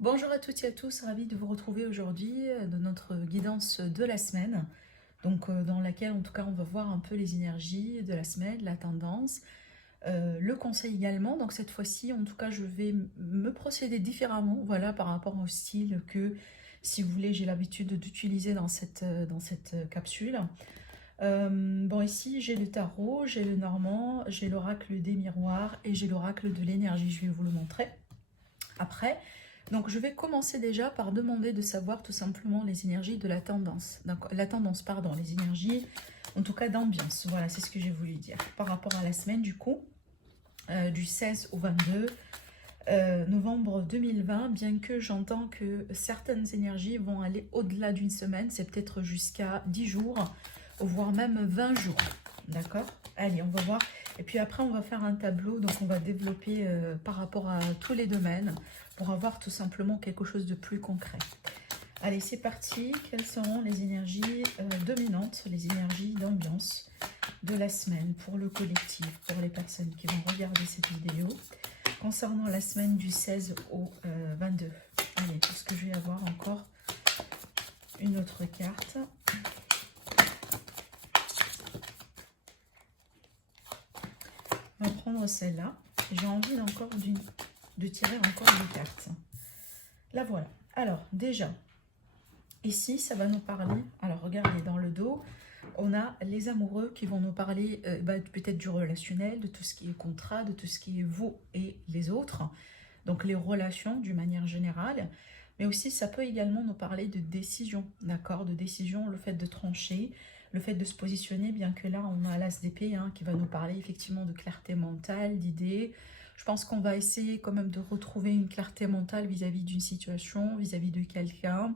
Bonjour à toutes et à tous, ravi de vous retrouver aujourd'hui dans notre guidance de la semaine, dans laquelle en tout cas on va voir un peu les énergies de la semaine, la tendance, le conseil également. Donc cette fois-ci en tout cas je vais me procéder différemment, voilà, par rapport au style que si vous voulez j'ai l'habitude d'utiliser dans cette capsule. Bon, ici j'ai le tarot, j'ai le normand, j'ai l'oracle des miroirs et j'ai l'oracle de l'énergie, je vais vous le montrer après. Donc je vais commencer déjà par demander de savoir tout simplement les énergies de la tendance. Donc, la tendance, pardon, les énergies, en tout cas d'ambiance. Voilà, c'est ce que j'ai voulu dire. Par rapport à la semaine du coup, du 16 au 22 novembre 2020, bien que j'entends que certaines énergies vont aller au-delà d'une semaine, c'est peut-être jusqu'à 10 jours, voire même 20 jours. D'accord? Allez, on va voir. Et puis après, on va faire un tableau, donc on va développer par rapport à tous les domaines pour avoir tout simplement quelque chose de plus concret. Allez, c'est parti. Quelles seront les énergies dominantes, les énergies d'ambiance de la semaine pour le collectif, pour les personnes qui vont regarder cette vidéo concernant la semaine du 16 au 22. Allez, est-ce que je vais avoir encore une autre carte? On va prendre celle-là. J'ai envie de tirer encore une carte. La voilà. Alors, déjà, ici, ça va nous parler. Alors, regardez dans le dos. On a les amoureux qui vont nous parler peut-être du relationnel, de tout ce qui est contrat, de tout ce qui est vous et les autres. Donc, les relations d'une manière générale. Mais aussi, ça peut également nous parler de décision, d'accord? De décision, le fait de trancher, le fait de se positionner, bien que là, on a l'as d'épée qui va nous parler effectivement de clarté mentale, d'idées. Je pense qu'on va essayer quand même de retrouver une clarté mentale vis-à-vis d'une situation, vis-à-vis de quelqu'un,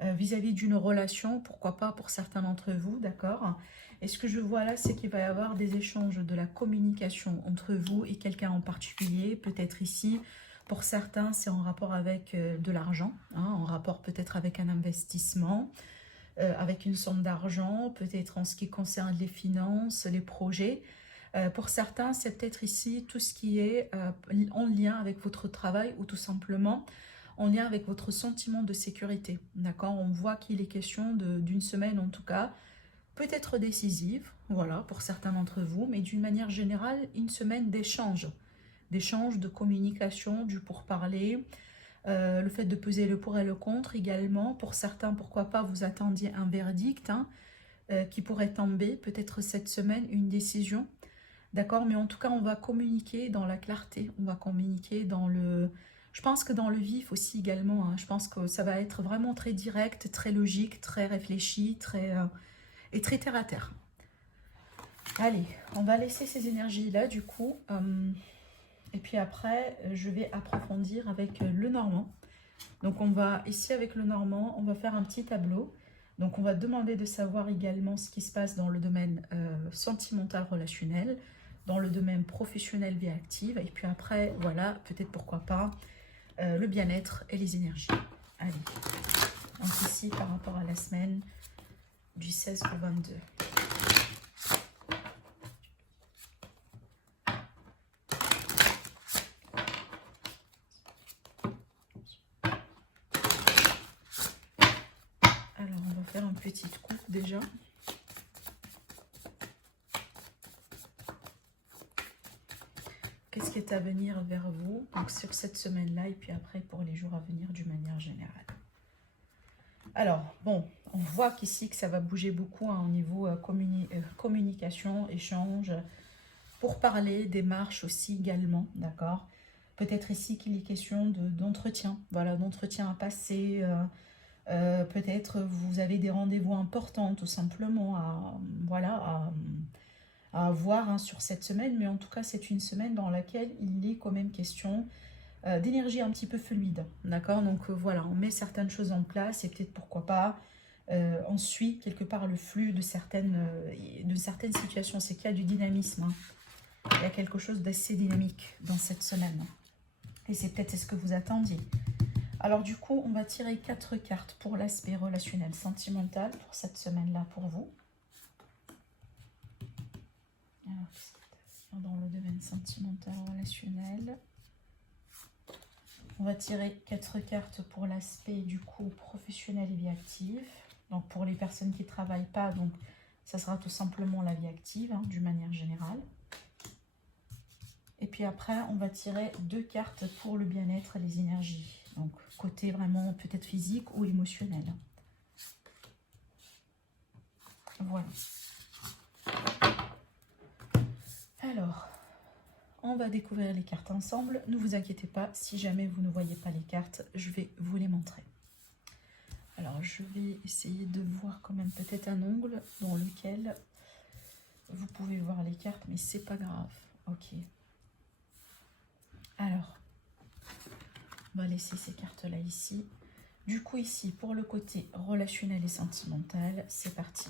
vis-à-vis d'une relation, pourquoi pas pour certains d'entre vous, d'accord? Et ce que je vois là, c'est qu'il va y avoir des échanges, de la communication entre vous et quelqu'un en particulier, peut-être ici. Pour certains, c'est en rapport avec de l'argent, en rapport peut-être avec un investissement, avec une somme d'argent, peut-être en ce qui concerne les finances, les projets. Pour certains, c'est peut-être ici tout ce qui est en lien avec votre travail ou tout simplement en lien avec votre sentiment de sécurité. D'accord? On voit qu'il est question d'une semaine en tout cas, peut-être décisive, voilà, pour certains d'entre vous, mais d'une manière générale, une semaine d'échange, de communication, du pourparler, le fait de peser le pour et le contre également. Pour certains, pourquoi pas, vous attendiez un verdict qui pourrait tomber, peut-être cette semaine, une décision. D'accord? Mais en tout cas, on va communiquer dans la clarté, on va communiquer dans le... Je pense que dans le vif aussi également, je pense que ça va être vraiment très direct, très logique, très réfléchi, et très terre à terre. Allez, on va laisser ces énergies-là du coup. Et puis après, je vais approfondir avec le normand. Donc on va, ici avec le normand, on va faire un petit tableau. Donc on va demander de savoir également ce qui se passe dans le domaine sentimental relationnel, dans le domaine professionnel vie active. Et puis après, voilà, peut-être pourquoi pas, le bien-être et les énergies. Allez, donc ici par rapport à la semaine du 16 au 22. Alors on va faire une petite coupe déjà. Qu'est-ce qui est à venir vers vous, donc sur cette semaine-là, et puis après pour les jours à venir d'une manière générale. Alors, bon, on voit qu'ici que ça va bouger beaucoup au niveau communication, échange, pour parler, démarche aussi également, d'accord? Peut-être ici qu'il est question d'entretien, voilà, d'entretien à passer, peut-être vous avez des rendez-vous importants tout simplement à avoir sur cette semaine, mais en tout cas c'est une semaine dans laquelle il est quand même question d'énergie un petit peu fluide, d'accord? Donc voilà, on met certaines choses en place et peut-être pourquoi pas, on suit quelque part le flux de certaines situations, c'est qu'il y a du dynamisme, il y a quelque chose d'assez dynamique dans cette semaine, et c'est peut-être ce que vous attendiez. Alors du coup, on va tirer 4 cartes pour l'aspect relationnel sentimental pour cette semaine-là pour vous. Alors, qu'est-ce qu'il y a dans le domaine sentimental relationnel? on va tirer 4 cartes pour l'aspect du coup professionnel et vie active. Donc pour les personnes qui ne travaillent pas, donc ça sera tout simplement la vie active, hein, d'une manière générale. Et puis après, on va tirer 2 cartes pour le bien-être et les énergies. Donc côté vraiment peut-être physique ou émotionnel. Voilà. Alors, on va découvrir les cartes ensemble. Ne vous inquiétez pas, si jamais vous ne voyez pas les cartes, je vais vous les montrer. Alors, je vais essayer de voir quand même peut-être un angle dans lequel vous pouvez voir les cartes, mais c'est pas grave. Ok. Alors, on va laisser ces cartes-là ici. Du coup, ici, pour le côté relationnel et sentimental, c'est parti.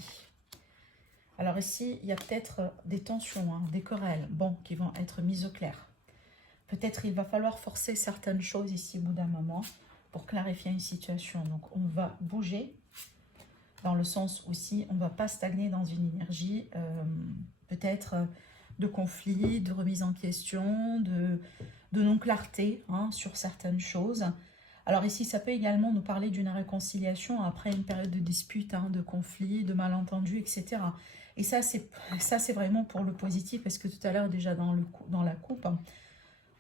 Alors ici, il y a peut-être des tensions, hein, des querelles, bon, qui vont être mises au clair. Peut-être il va falloir forcer certaines choses ici au bout d'un moment pour clarifier une situation. Donc on va bouger dans le sens aussi, on ne va pas stagner dans une énergie peut-être de conflit, de remise en question, de non-clarté, hein, sur certaines choses. Alors ici, ça peut également nous parler d'une réconciliation après une période de dispute, hein, de conflit, de malentendu, etc. Et ça, c'est vraiment pour le positif, parce que tout à l'heure, déjà dans la coupe, hein,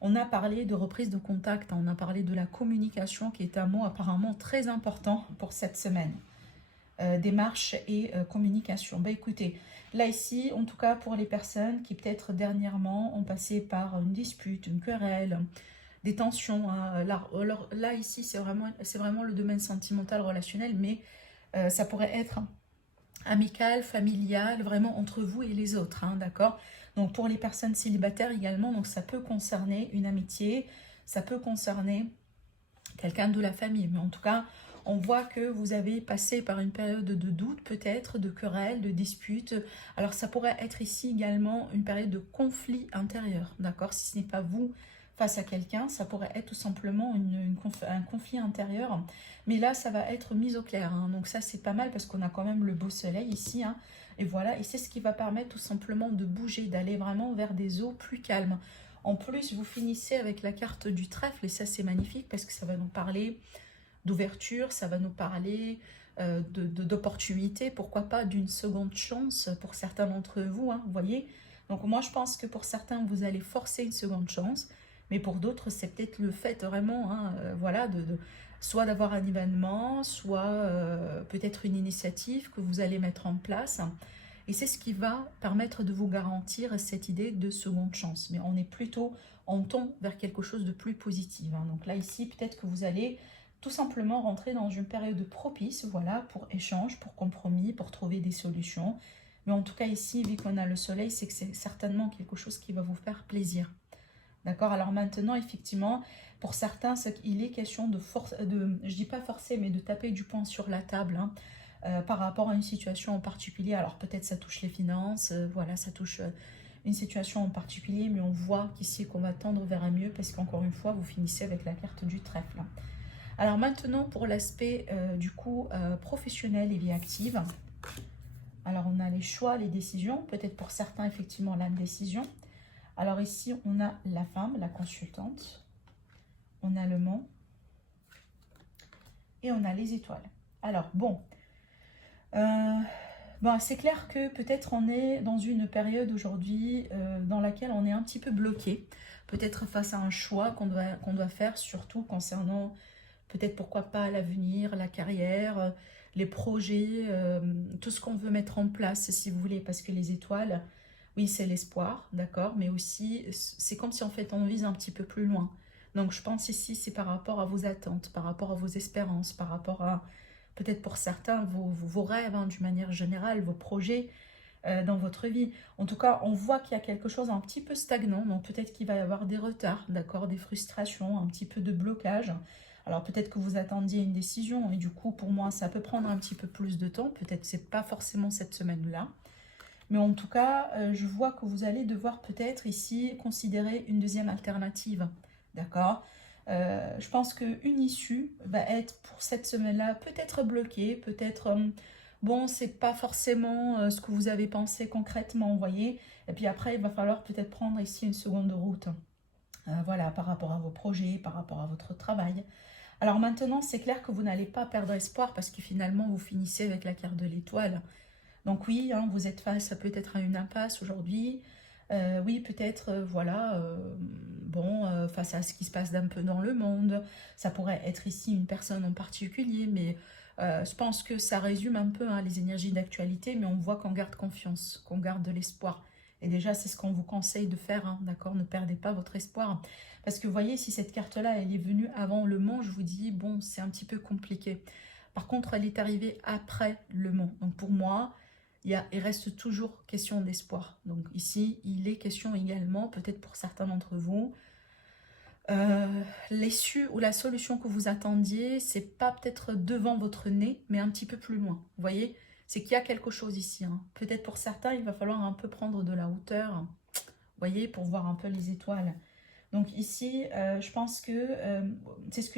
on a parlé de reprise de contact, on a parlé de la communication, qui est un mot apparemment très important pour cette semaine. Démarche et communication. Ben écoutez, là ici, en tout cas pour les personnes qui peut-être dernièrement ont passé par une dispute, une querelle, des tensions, hein. Là ici, c'est vraiment le domaine sentimental, relationnel, mais ça pourrait être amical, familial, vraiment entre vous et les autres, hein, d'accord? Donc pour les personnes célibataires également, donc ça peut concerner une amitié, ça peut concerner quelqu'un de la famille, mais en tout cas, on voit que vous avez passé par une période de doute peut-être, de querelle, de dispute. Alors ça pourrait être ici également une période de conflit intérieur, d'accord? Si ce n'est pas vous face à quelqu'un, ça pourrait être tout simplement un conflit intérieur. Mais là, ça va être mis au clair, hein. Donc ça, c'est pas mal parce qu'on a quand même le beau soleil ici, hein. Et voilà, et c'est ce qui va permettre tout simplement de bouger, d'aller vraiment vers des eaux plus calmes. En plus, vous finissez avec la carte du trèfle, et ça, c'est magnifique parce que ça va nous parler d'ouverture, ça va nous parler d'opportunité, pourquoi pas d'une seconde chance pour certains d'entre vous, hein, vous voyez. Donc moi, je pense que pour certains, vous allez forcer une seconde chance, mais pour d'autres, c'est peut-être le fait vraiment, hein, voilà, soit d'avoir un événement, soit peut-être une initiative que vous allez mettre en place. Et c'est ce qui va permettre de vous garantir cette idée de seconde chance. Mais on est plutôt, on tend vers quelque chose de plus positif, hein. Donc là, ici, peut-être que vous allez tout simplement rentrer dans une période propice, voilà, pour échange, pour compromis, pour trouver des solutions. Mais en tout cas, ici, vu qu'on a le soleil, c'est que c'est certainement quelque chose qui va vous faire plaisir. D'accord? Alors maintenant, effectivement, pour certains, il est question je dis pas forcer, mais de taper du poing sur la table, hein, par rapport à une situation en particulier. Alors peut-être ça touche les finances, voilà, ça touche une situation en particulier, mais on voit qu'ici qu'on va tendre vers un mieux, parce qu'encore une fois, vous finissez avec la carte du trèfle. Alors maintenant, pour l'aspect du coup professionnel et vie active. Alors on a les choix, les décisions, peut-être pour certains effectivement l'indécision. Alors ici, on a la femme, la consultante, on a le mont et on a les étoiles. Alors bon, c'est clair que peut-être on est dans une période aujourd'hui dans laquelle on est un petit peu bloqué, peut-être face à un choix qu'on doit faire, surtout concernant peut-être pourquoi pas l'avenir, la carrière, les projets, tout ce qu'on veut mettre en place si vous voulez, parce que les étoiles, oui, c'est l'espoir, d'accord, mais aussi, c'est comme si en fait on vise un petit peu plus loin. Donc je pense ici, c'est par rapport à vos attentes, par rapport à vos espérances, par rapport à, peut-être pour certains, vos rêves, hein, d'une manière générale, vos projets dans votre vie. En tout cas, on voit qu'il y a quelque chose un petit peu stagnant, donc peut-être qu'il va y avoir des retards, d'accord, des frustrations, un petit peu de blocage. Alors peut-être que vous attendiez une décision, et du coup, pour moi, ça peut prendre un petit peu plus de temps, peut-être que ce n'est pas forcément cette semaine-là. Mais en tout cas, je vois que vous allez devoir peut-être ici considérer une deuxième alternative. D'accord? Je pense qu'une issue va être pour cette semaine-là peut-être bloquée, peut-être, bon, c'est pas forcément ce que vous avez pensé concrètement, vous voyez. Et puis après, il va falloir peut-être prendre ici une seconde route. Voilà, par rapport à vos projets, par rapport à votre travail. Alors maintenant, c'est clair que vous n'allez pas perdre espoir parce que finalement, vous finissez avec la carte de l'étoile. Donc oui, hein, vous êtes face peut-être à une impasse aujourd'hui. Oui, peut-être, voilà, bon, face à ce qui se passe d'un peu dans le monde. Ça pourrait être ici une personne en particulier, mais je pense que ça résume un peu hein, les énergies d'actualité, mais on voit qu'on garde confiance, qu'on garde de l'espoir. Et déjà, c'est ce qu'on vous conseille de faire, hein, d'accord? Ne perdez pas votre espoir. Parce que vous voyez, si cette carte-là, elle est venue avant le Mont, je vous dis, bon, c'est un petit peu compliqué. Par contre, elle est arrivée après le Mont. Donc pour moi, il reste toujours question d'espoir. Donc ici, il est question également, peut-être pour certains d'entre vous, l'issue ou la solution que vous attendiez, c'est pas peut-être devant votre nez, mais un petit peu plus loin. Vous voyez, c'est qu'il y a quelque chose ici. Hein. Peut-être pour certains, il va falloir un peu prendre de la hauteur, vous voyez, pour voir un peu les étoiles. Donc ici, je pense que c'est ce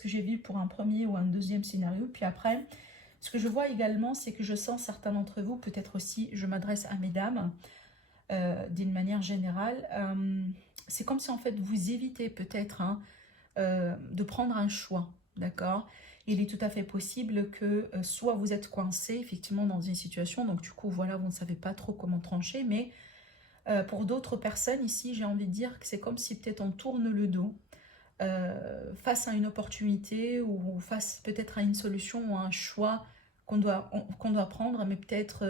que j'ai vu pour un premier ou un deuxième scénario. Puis après, ce que je vois également, c'est que je sens certains d'entre vous, peut-être aussi, je m'adresse à mesdames, d'une manière générale, c'est comme si en fait vous évitez peut-être hein, de prendre un choix, d'accord? Il est tout à fait possible que soit vous êtes coincé effectivement dans une situation, donc du coup voilà, vous ne savez pas trop comment trancher, mais pour d'autres personnes ici, j'ai envie de dire que c'est comme si peut-être on tourne le dos face à une opportunité ou face peut-être à une solution ou à un choix qu'on doit prendre, mais peut-être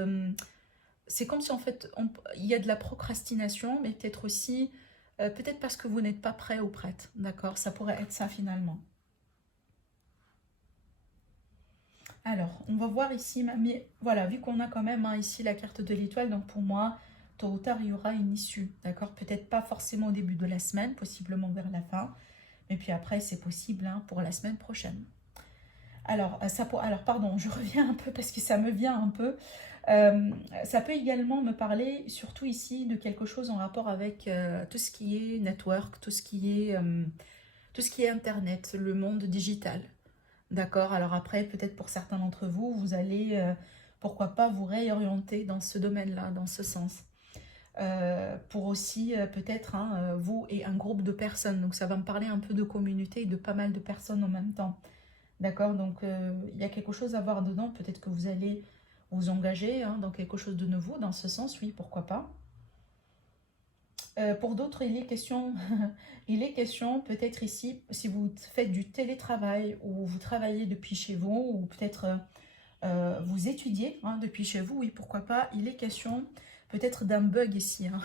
c'est comme si en fait il y a de la procrastination, mais peut-être aussi peut-être parce que vous n'êtes pas prêt ou prête, d'accord? Ça pourrait être ça finalement. Alors, on va voir ici, mais voilà, vu qu'on a quand même hein, ici la carte de l'étoile, donc pour moi, tôt ou tard, il y aura une issue, d'accord? Peut-être pas forcément au début de la semaine, possiblement vers la fin, mais puis après, c'est possible hein, pour la semaine prochaine. Alors, alors, pardon, je reviens un peu parce que ça me vient un peu. Ça peut également me parler, surtout ici, de quelque chose en rapport avec tout ce qui est network, tout ce qui est Internet, le monde digital. D'accord? Alors après, peut-être pour certains d'entre vous, vous allez, pourquoi pas, vous réorienter dans ce domaine-là, dans ce sens. Pour aussi, peut-être, hein, vous et un groupe de personnes. Donc ça va me parler un peu de communauté et de pas mal de personnes en même temps. D'accord, donc il y a quelque chose à voir dedans. Peut-être que vous allez vous engager hein, dans quelque chose de nouveau. Dans ce sens, oui, pourquoi pas. Pour d'autres, il est question, il est question peut-être ici, si vous faites du télétravail ou vous travaillez depuis chez vous, ou peut-être vous étudiez hein, depuis chez vous, oui, pourquoi pas. Il est question peut-être d'un bug ici. Hein.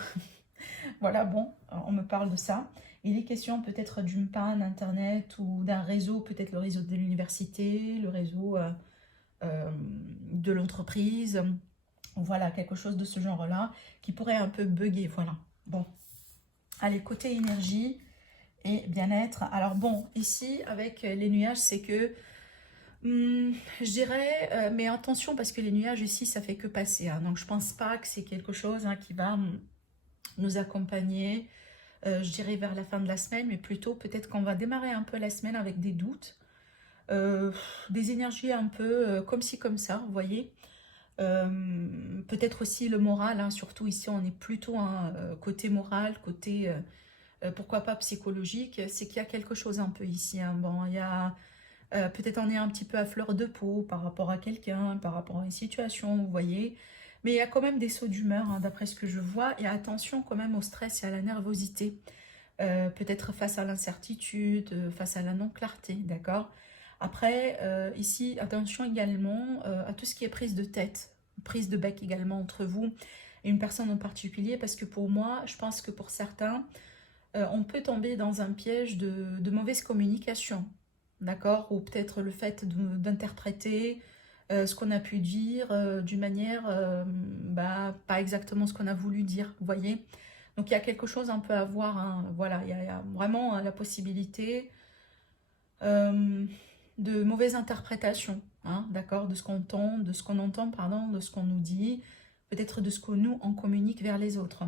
Voilà, bon, on me parle de ça. Il est question peut-être d'une panne Internet ou d'un réseau, peut-être le réseau de l'université, le réseau de l'entreprise. Voilà, quelque chose de ce genre-là qui pourrait un peu bugger, voilà. Bon, allez, côté énergie et bien-être. Alors bon, ici, avec les nuages, c'est que, je dirais, mais attention, parce que les nuages ici, ça fait que passer. Hein, donc je pense pas que c'est quelque chose hein, qui va nous accompagner je dirais vers la fin de la semaine, mais plutôt peut-être qu'on va démarrer un peu la semaine avec des doutes, des énergies un peu comme ci, comme ça, vous voyez. Peut-être aussi le moral, hein, surtout ici on est plutôt un côté moral, côté pourquoi pas psychologique, c'est qu'il y a quelque chose un peu ici. Hein. Bon, il y a peut-être on est un petit peu à fleur de peau par rapport à quelqu'un, par rapport à une situation, vous voyez. Mais il y a quand même des sauts d'humeur, hein, d'après ce que je vois. Et attention quand même au stress et à la nervosité. Peut-être face à l'incertitude, face à la non-clarté, d'accord? Après, ici, attention également à tout ce qui est prise de tête, prise de bec également entre vous et une personne en particulier, parce que pour moi, je pense que pour certains, on peut tomber dans un piège de mauvaise communication, d'accord? Ou peut-être le fait d'interpréter ce qu'on a pu dire d'une manière, bah, pas exactement ce qu'on a voulu dire, vous voyez? Donc il y a quelque chose un peu à voir, hein. Voilà, il y a vraiment la possibilité euh, de mauvaise interprétation, hein, d'accord, de ce qu'on entend, pardon, de ce qu'on nous dit, peut-être de ce que nous on communique vers les autres.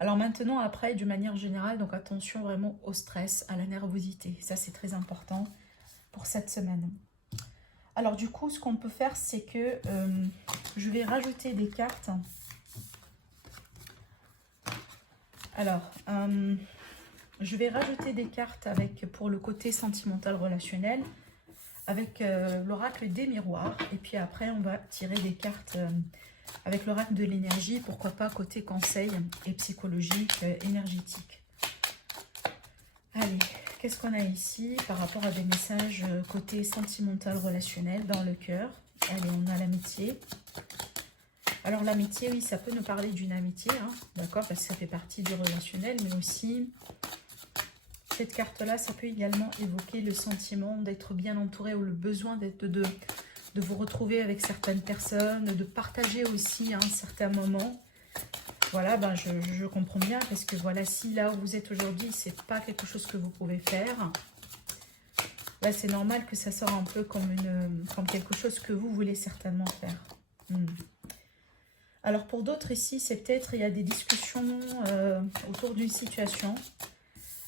Alors maintenant, après, d'une manière générale, donc attention vraiment au stress, à la nervosité. Ça, c'est très important pour cette semaine. Alors du coup, ce qu'on peut faire, c'est que je vais rajouter des cartes. Alors, je vais rajouter des cartes pour le côté sentimental relationnel avec l'oracle des miroirs. Et puis après, on va tirer des cartes avec l'oracle de l'énergie. Pourquoi pas côté conseil et psychologique, énergétique. Allez, qu'est-ce qu'on a ici par rapport à des messages côté sentimental relationnel dans le cœur? Allez, on a l'amitié. Alors l'amitié, oui, ça peut nous parler d'une amitié, hein, d'accord, parce que ça fait partie du relationnel, mais aussi, cette carte-là, ça peut également évoquer le sentiment d'être bien entouré ou le besoin de vous retrouver avec certaines personnes, de partager aussi un certain moment. Voilà, ben je comprends bien, parce que voilà, si là où vous êtes aujourd'hui, c'est pas quelque chose que vous pouvez faire, là c'est normal que ça sorte un peu comme quelque chose que vous voulez certainement faire. Alors pour d'autres ici, c'est peut-être il y a des discussions autour d'une situation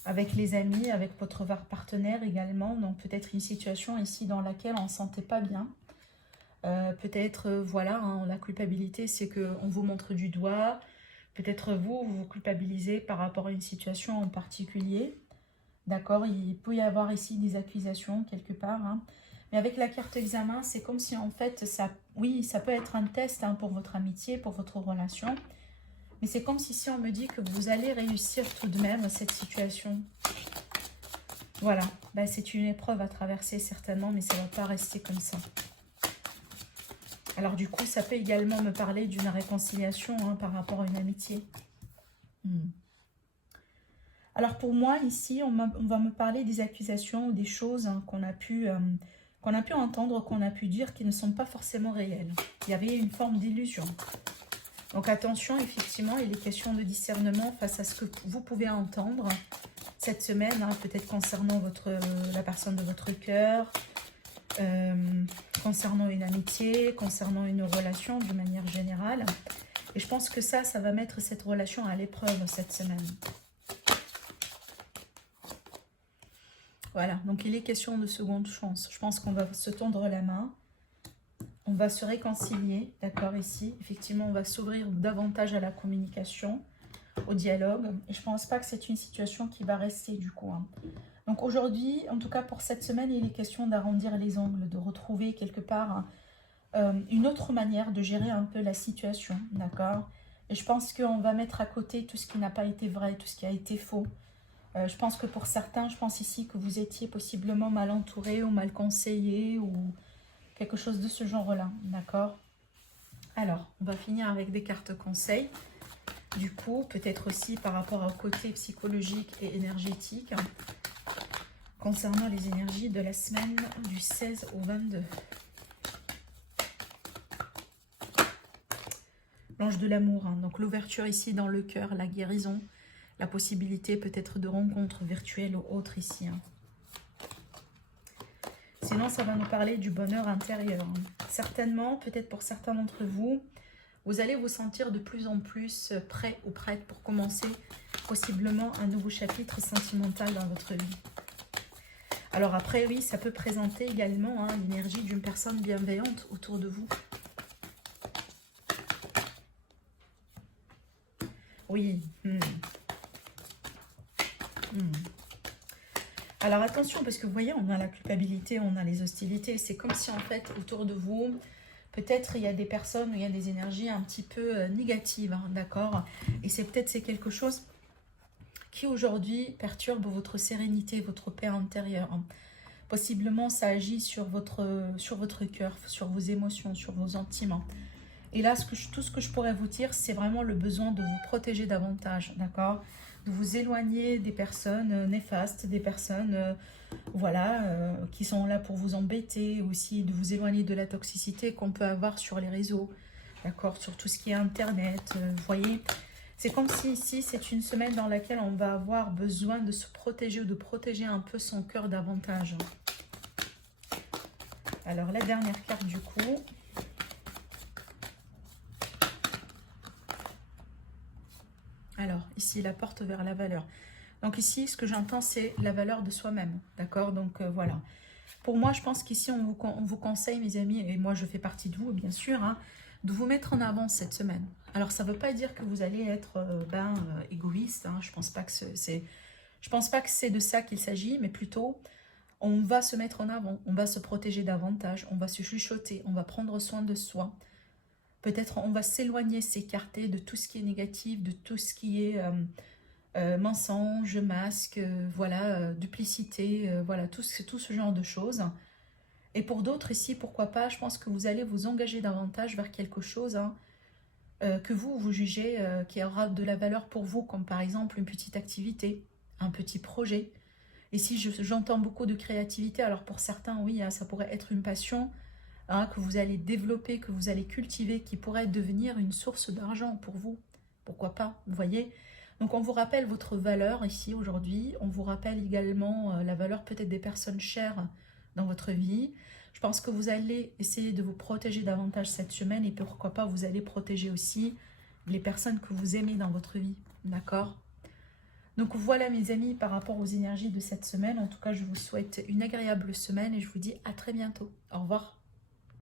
avec les amis, avec votre partenaire également. Donc peut-être une situation ici dans laquelle on ne se sentait pas bien. Peut-être, voilà, hein, la culpabilité, c'est qu'on vous montre du doigt. Peut-être vous vous culpabilisez par rapport à une situation en particulier. D'accord, il peut y avoir ici des accusations quelque part, hein. Mais avec la carte examen, c'est comme si en fait, oui, ça peut être un test, hein, pour votre amitié, pour votre relation. Mais c'est comme si on me dit que vous allez réussir tout de même cette situation. Voilà, ben, c'est une épreuve à traverser certainement, mais ça ne va pas rester comme ça. Alors du coup, ça peut également me parler d'une réconciliation, hein, par rapport à une amitié. Alors pour moi, ici, on va me parler des accusations ou des choses, hein, qu'on a pu entendre, qu'on a pu dire, qui ne sont pas forcément réelles. Il y avait une forme d'illusion. Donc attention, effectivement, il est question de discernement face à ce que vous pouvez entendre cette semaine, hein, peut-être concernant la personne de votre cœur, concernant une amitié, concernant une relation d'une manière générale. Et je pense que ça va mettre cette relation à l'épreuve cette semaine. Voilà, donc il est question de seconde chance. Je pense qu'on va se tendre la main. On va se réconcilier, d'accord, ici. Effectivement, on va s'ouvrir davantage à la communication, au dialogue. Et je ne pense pas que c'est une situation qui va rester, du coup, hein. Donc aujourd'hui, en tout cas pour cette semaine, il est question d'arrondir les angles, de retrouver quelque part une autre manière de gérer un peu la situation, d'accord. Et je pense qu'on va mettre à côté tout ce qui n'a pas été vrai, tout ce qui a été faux. Je pense que pour certains, je pense ici que vous étiez possiblement mal entouré ou mal conseillé ou quelque chose de ce genre-là, d'accord. Alors, on va finir avec des cartes conseils. Du coup, peut-être aussi par rapport au côté psychologique et énergétique, concernant les énergies de la semaine du 16 au 22. L'ange de l'amour, hein, donc l'ouverture ici dans le cœur, la guérison, la possibilité peut-être de rencontres virtuelles ou autres ici, hein. Sinon, ça va nous parler du bonheur intérieur. Certainement, peut-être pour certains d'entre vous, vous allez vous sentir de plus en plus prêt ou prête pour commencer possiblement un nouveau chapitre sentimental dans votre vie. Alors après, oui, ça peut présenter également, hein, l'énergie d'une personne bienveillante autour de vous. Oui. Alors attention, parce que vous voyez, on a la culpabilité, on a les hostilités. C'est comme si en fait, autour de vous, peut-être il y a des personnes où il y a des énergies un petit peu négatives, hein, d'accord. Et c'est quelque chose qui aujourd'hui perturbe votre sérénité, votre paix intérieure, hein. Possiblement, ça agit sur votre cœur, sur vos émotions, sur vos sentiments. Et là, tout ce que je pourrais vous dire, c'est vraiment le besoin de vous protéger davantage, d'accord? De vous éloigner des personnes néfastes, des personnes voilà, qui sont là pour vous embêter, aussi de vous éloigner de la toxicité qu'on peut avoir sur les réseaux, d'accord? Sur tout ce qui est Internet, vous voyez? C'est comme si ici, c'est une semaine dans laquelle on va avoir besoin de se protéger ou de protéger un peu son cœur davantage. Alors, la dernière carte du coup. Alors, ici, la porte vers la valeur. Donc ici, ce que j'entends, c'est la valeur de soi-même, d'accord? Donc, voilà. Pour moi, je pense qu'ici, on vous conseille, mes amis, et moi, je fais partie de vous, bien sûr, hein, de vous mettre en avant cette semaine. Alors, ça ne veut pas dire que vous allez être égoïste, hein, je pense pas que c'est... Je pense pas que c'est de ça qu'il s'agit, mais plutôt, on va se mettre en avant, on va se protéger davantage, on va se chuchoter, on va prendre soin de soi. Peut-être on va s'éloigner, s'écarter de tout ce qui est négatif, de tout ce qui est mensonge, masque, voilà, duplicité, voilà, tout ce genre de choses. Et pour d'autres ici, pourquoi pas, je pense que vous allez vous engager davantage vers quelque chose hein, que vous jugez qui aura de la valeur pour vous, comme par exemple une petite activité, un petit projet. Et si j'entends beaucoup de créativité, alors pour certains, oui, hein, ça pourrait être une passion hein, que vous allez développer, que vous allez cultiver, qui pourrait devenir une source d'argent pour vous. Pourquoi pas, vous voyez? Donc on vous rappelle votre valeur ici aujourd'hui, on vous rappelle également la valeur peut-être des personnes chères dans votre vie. Je pense que vous allez essayer de vous protéger davantage cette semaine et pourquoi pas vous allez protéger aussi les personnes que vous aimez dans votre vie, d'accord? Donc voilà mes amis par rapport aux énergies de cette semaine. En tout cas, je vous souhaite une agréable semaine et je vous dis à très bientôt. Au revoir.